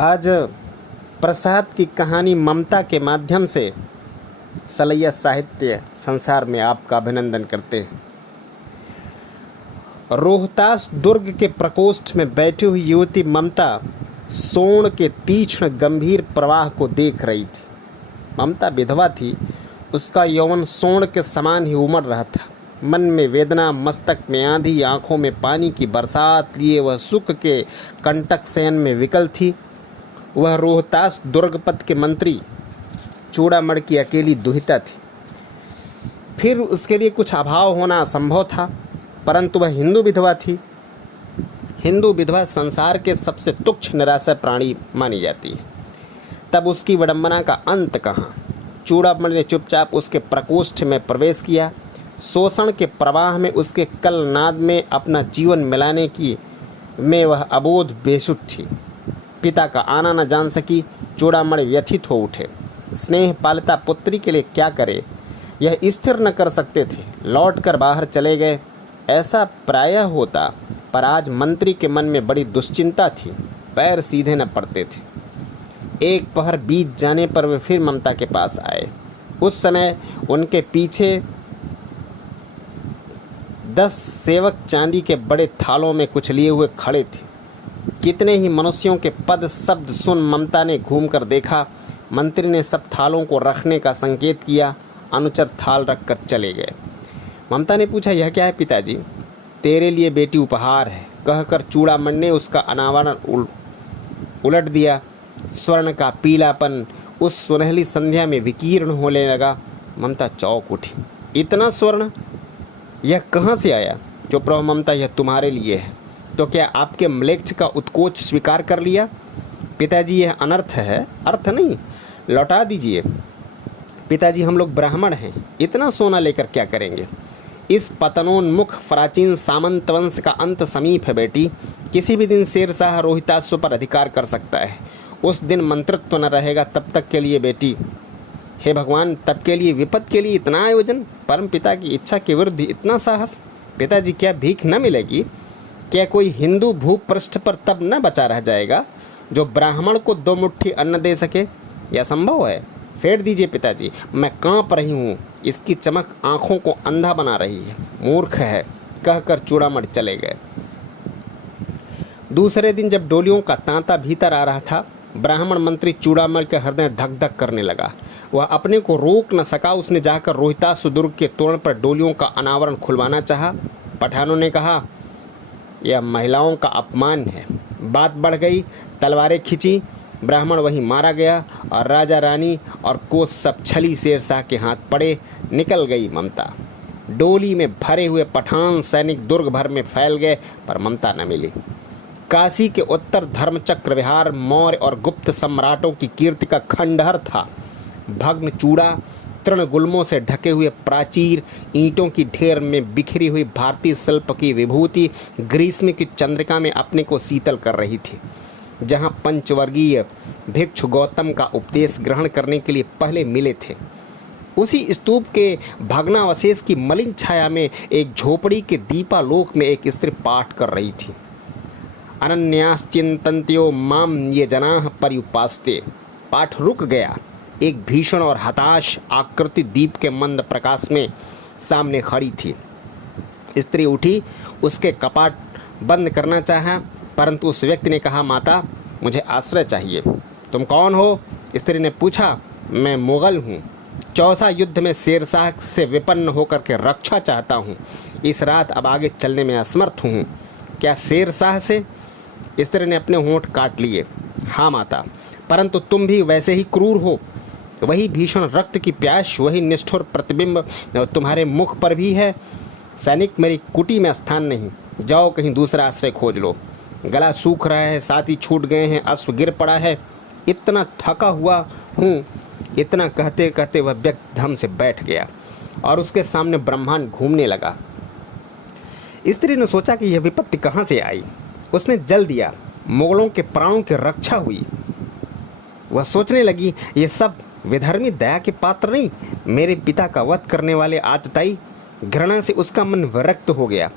आज प्रसाद की कहानी ममता के माध्यम से सलैया साहित्य संसार में आपका अभिनंदन करते हैं। रोहतास दुर्ग के प्रकोष्ठ में बैठी हुई युवती ममता सोन के तीक्ष्ण गंभीर प्रवाह को देख रही थी। ममता विधवा थी, उसका यौवन सोन के समान ही उमड़ रहा था। मन में वेदना, मस्तक में आंधी, आंखों में पानी की बरसात लिए वह सुख के कंटक शयन में विकल थी। वह रोहतास दुर्गपत के मंत्री चूड़ामण की अकेली दुहिता थी। फिर उसके लिए कुछ अभाव होना असंभव था, परंतु वह हिंदू विधवा थी। हिंदू विधवा संसार के सबसे तुच्छ निराशा प्राणी मानी जाती है। तब उसकी विडंबना का अंत कहाँ। चूड़ामण ने चुपचाप उसके प्रकोष्ठ में प्रवेश किया। शोषण के प्रवाह में उसके कलनाद में अपना जीवन मिलाने की में वह अबोध बेसुध थी। पिता का आना न जान सकी। चूड़ामण व्यथित हो उठे। स्नेह पालिता पुत्री के लिए क्या करे, यह स्थिर न कर सकते थे। लौटकर बाहर चले गए। ऐसा प्रायः होता, पर आज मंत्री के मन में बड़ी दुश्चिंता थी। पैर सीधे न पड़ते थे। एक पहर बीत जाने पर वे फिर ममता के पास आए। उस समय उनके पीछे 10 सेवक चांदी के बड़े थालों में कुछ लिए हुए खड़े थे। कितने ही मनुष्यों के पद शब्द सुन ममता ने घूमकर देखा। मंत्री ने सब थालों को रखने का संकेत किया। अनुचर थाल रखकर चले गए। ममता ने पूछा, यह क्या है पिताजी? तेरे लिए बेटी उपहार है, कहकर चूड़ामण ने उसका अनावरण उलट दिया। स्वर्ण का पीलापन उस सुनहली संध्या में विकीर्ण होने लगा। ममता चौंक उठी। इतना स्वर्ण, यह कहाँ से आया? चुप रहो ममता, यह तुम्हारे लिए है। तो क्या आपके म्लेच्छ का उत्कोच स्वीकार कर लिया? पिताजी, यह अनर्थ है, अर्थ नहीं, लौटा दीजिए। पिताजी, हम लोग ब्राह्मण हैं, इतना सोना लेकर क्या करेंगे? इस पतनोन्मुख प्राचीन सामंत वंश का अंत समीप है बेटी। किसी भी दिन शेरशाह रोहितास पर अधिकार कर सकता है। उस दिन मंत्रित्व न रहेगा। तब तक के लिए बेटी, हे भगवान, तब के लिए विपद के लिए इतना आयोजन, परम पिता की इच्छा के विरुद्ध इतना साहस। पिताजी, क्या भीख न मिलेगी? क्या कोई हिंदू भूपृष्ठ पर तब न बचा रह जाएगा जो ब्राह्मण को 2 मुट्ठी अन्न दे सके? यह संभव है? फेर दीजिए पिताजी, मैं कांप रही हूँ। इसकी चमक आंखों को अंधा बना रही है। मूर्ख है, कहकर चूड़ामण चले गए। दूसरे दिन जब डोलियों का तांता भीतर आ रहा था, ब्राह्मण मंत्री चूड़ामण के हृदय धक धक करने लगा। वह अपने को रोक न सका। उसने जाकर रोहितास दुर्ग के तोरण पर डोलियों का अनावरण खुलवाना चाहा। पठानों ने कहा, यह महिलाओं का अपमान है। बात बढ़ गई, तलवारें खींची, ब्राह्मण वहीं मारा गया और राजा रानी और कोच सब छली शेरशाह के हाथ पड़े। निकल गई ममता। डोली में भरे हुए पठान सैनिक दुर्ग भर में फैल गए, पर ममता न मिली। काशी के उत्तर धर्मचक्र विहार मौर्य और गुप्त सम्राटों की कीर्ति का खंडहर था। भग्न चूड़ा, तृणगुल्मों से ढके हुए प्राचीर, ईंटों की ढेर में बिखरी हुई भारतीय शिल्प की विभूति ग्रीष्म की चंद्रिका में अपने को शीतल कर रही थी। जहां पंचवर्गीय भिक्षु गौतम का उपदेश ग्रहण करने के लिए पहले मिले थे, उसी स्तूप के भग्नावशेष की मलिन छाया में एक झोपड़ी के दीपालोक में एक स्त्री पाठ कर रही थी। अनन्याश्चिंतन्त्यो माम ये जनाः पर्युपास्ते। पाठ रुक गया। एक भीषण और हताश आकृति दीप के मंद प्रकाश में सामने खड़ी थी। स्त्री उठी, उसके कपाट बंद करना चाहा, परंतु उस व्यक्ति ने कहा, माता, मुझे आश्रय चाहिए। तुम कौन हो? स्त्री ने पूछा। मैं मुगल हूँ। चौसा युद्ध में शेरशाह से विपन्न होकर के रक्षा चाहता हूँ। इस रात अब आगे चलने में असमर्थ हूँ। क्या शेरशाह से? स्त्री ने अपने होंठ काट लिए। हाँ माता, परंतु तुम भी वैसे ही क्रूर हो। वही भीषण रक्त की प्यास, वही निष्ठुर प्रतिबिंब तुम्हारे मुख पर भी है। सैनिक, मेरी कुटी में स्थान नहीं, जाओ कहीं दूसरा आश्रय खोज लो। गला सूख रहा है, साथी छूट गए हैं, अश्व गिर पड़ा है, इतना थका हुआ हूँ। इतना कहते कहते वह व्यक्ति धम से बैठ गया और उसके सामने ब्रह्मांड घूमने लगा। स्त्री ने सोचा कि यह विपत्ति कहाँ से आई। उसने जल दिया, मुगलों के प्राणों की रक्षा हुई। वह सोचने लगी, ये सब विधर्मी दया के पात्र नहीं, मेरे पिता का वध करने वाले आतताई। घृणा से उसका मन विरक्त हो गया।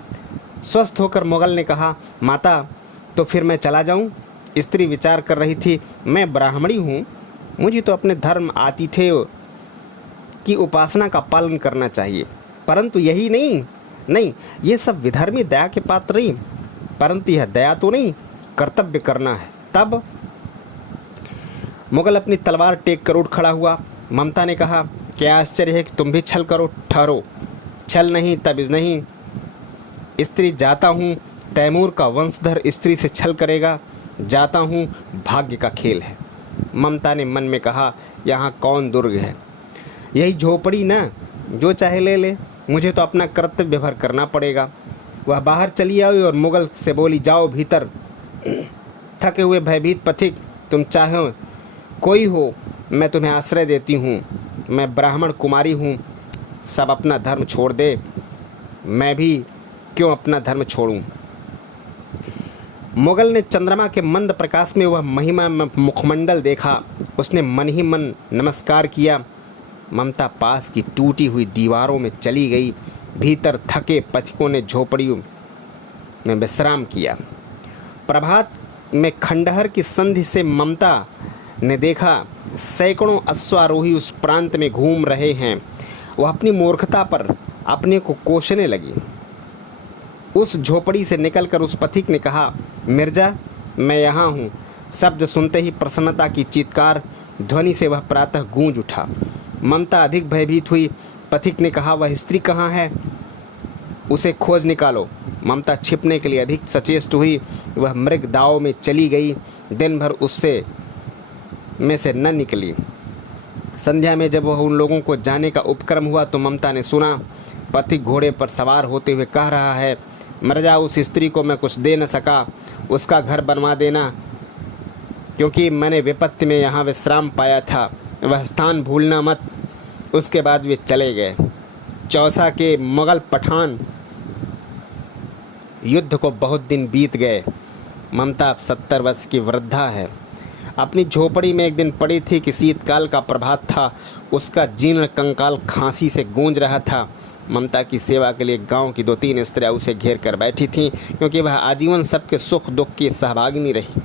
स्वस्थ होकर मुगल ने कहा, माता, तो फिर मैं चला जाऊं? स्त्री विचार कर रही थी, मैं ब्राह्मणी हूँ, मुझे तो अपने धर्म आतिथ्य की उपासना का पालन करना चाहिए, परंतु यही नहीं, ये सब विधर्मी दया के पात्र नहीं, परंतु यह दया तो नहीं, कर्तव्य करना है। तब मुगल अपनी तलवार टेक कर उठ खड़ा हुआ। ममता ने कहा, क्या आश्चर्य है कि तुम भी छल करो, ठहरो, छल नहीं तबिज नहीं। स्त्री जाता हूँ, तैमूर का वंशधर स्त्री से छल करेगा, जाता हूँ, भाग्य का खेल है। ममता ने मन में कहा, यहाँ कौन दुर्ग है, यही झोपड़ी ना, जो चाहे ले ले, मुझे तो अपना कर्तव्य भर करना पड़ेगा। वह बाहर चली आई और मुगल से बोली, जाओ भीतर। थके हुए भयभीत पथिक, तुम चाहो कोई हो, मैं तुम्हें आश्रय देती हूँ, मैं ब्राह्मण कुमारी हूँ, सब अपना धर्म छोड़ दे, मैं भी क्यों अपना धर्म छोड़ूं। मुगल ने चंद्रमा के मंद प्रकाश में वह महिमा मुखमंडल देखा। उसने मन ही मन नमस्कार किया। ममता पास की टूटी हुई दीवारों में चली गई। भीतर थके पथिकों ने झोपड़ियों में विश्राम किया। प्रभात में खंडहर की संधि से ममता ने देखा, सैकड़ों अश्वारोही उस प्रांत में घूम रहे हैं। वह अपनी मूर्खता पर अपने को कोसने लगी। उस झोपड़ी से निकलकर उस पथिक ने कहा, मिर्जा, मैं यहाँ हूँ। शब्द सुनते ही प्रसन्नता की चीत्कार ध्वनि से वह प्रातः गूंज उठा। ममता अधिक भयभीत हुई। पथिक ने कहा, वह स्त्री कहाँ है, उसे खोज निकालो। ममता छिपने के लिए अधिक सचेष्ट हुई। वह मृग दाव में चली गई। दिन भर उससे में से न निकली। संध्या में जब वह उन लोगों को जाने का उपक्रम हुआ तो ममता ने सुना, पथिक घोड़े पर सवार होते हुए कह रहा है, मिर्जा, उस स्त्री को मैं कुछ दे न सका, उसका घर बनवा देना, क्योंकि मैंने विपत्ति में यहाँ विश्राम पाया था। वह स्थान भूलना मत। उसके बाद वे चले गए। चौसा के मुगल पठान युद्ध को बहुत दिन बीत गए। ममता अब 70 वर्ष की वृद्धा है। अपनी झोपड़ी में एक दिन पड़ी थी कि शीतकाल का प्रभात था। उसका जीर्ण कंकाल खांसी से गूंज रहा था। ममता की सेवा के लिए गांव की 2-3 स्त्रियां उसे घेर कर बैठी थीं, क्योंकि वह आजीवन सबके सुख दुख की सहभागिनी रही।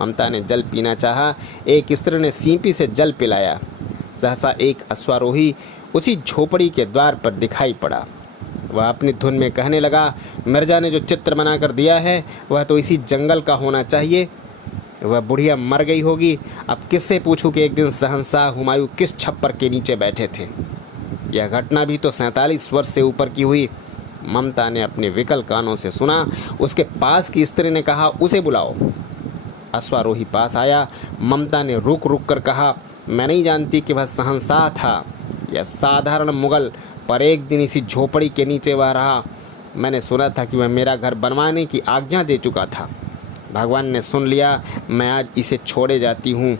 ममता ने जल पीना चाहा। एक स्त्री ने सीपी से जल पिलाया। सहसा एक अश्वारोही उसी झोपड़ी के द्वार पर दिखाई पड़ा। वह अपनी धुन में कहने लगा, मिर्जा ने जो चित्र बनाकर दिया है वह तो इसी जंगल का होना चाहिए। वह बुढ़िया मर गई होगी। अब किससे पूछूं कि एक दिन शहंशाह हुमायूं किस छप्पर के नीचे बैठे थे। यह घटना भी तो 47 वर्ष से ऊपर की हुई। ममता ने अपने विकल कानों से सुना। उसके पास की स्त्री ने कहा, उसे बुलाओ। अश्वारोही पास आया। ममता ने रुक रुक कर कहा, मैं नहीं जानती कि वह शहंशाह था या साधारण मुगल, पर एक दिन इसी झोपड़ी के नीचे वह रहा। मैंने सुना था कि वह मेरा घर बनवाने की आज्ञा दे चुका था। भगवान ने सुन लिया। मैं आज इसे छोड़े जाती हूँ।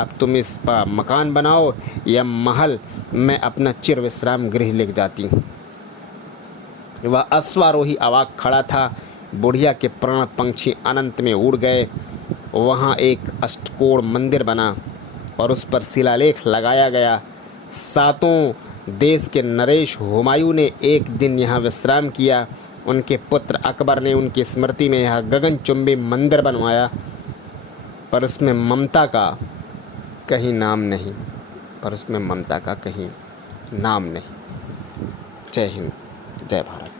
अब तुम इस पर मकान बनाओ या महल, मैं अपना चिर विश्राम गृह ले जाती हूँ। वह अश्वारोही अवाक खड़ा था। बुढ़िया के प्राण पंछी अनंत में उड़ गए। वहाँ एक अष्टकोण मंदिर बना और उस पर शिलालेख लगाया गया। 7 देश के नरेश हुमायूं ने एक दिन यहाँ विश्राम किया। उनके पुत्र अकबर ने उनकी स्मृति में यह गगनचुंबी मंदिर बनवाया, पर उसमें ममता का कहीं नाम नहीं। जय हिंद, जय भारत।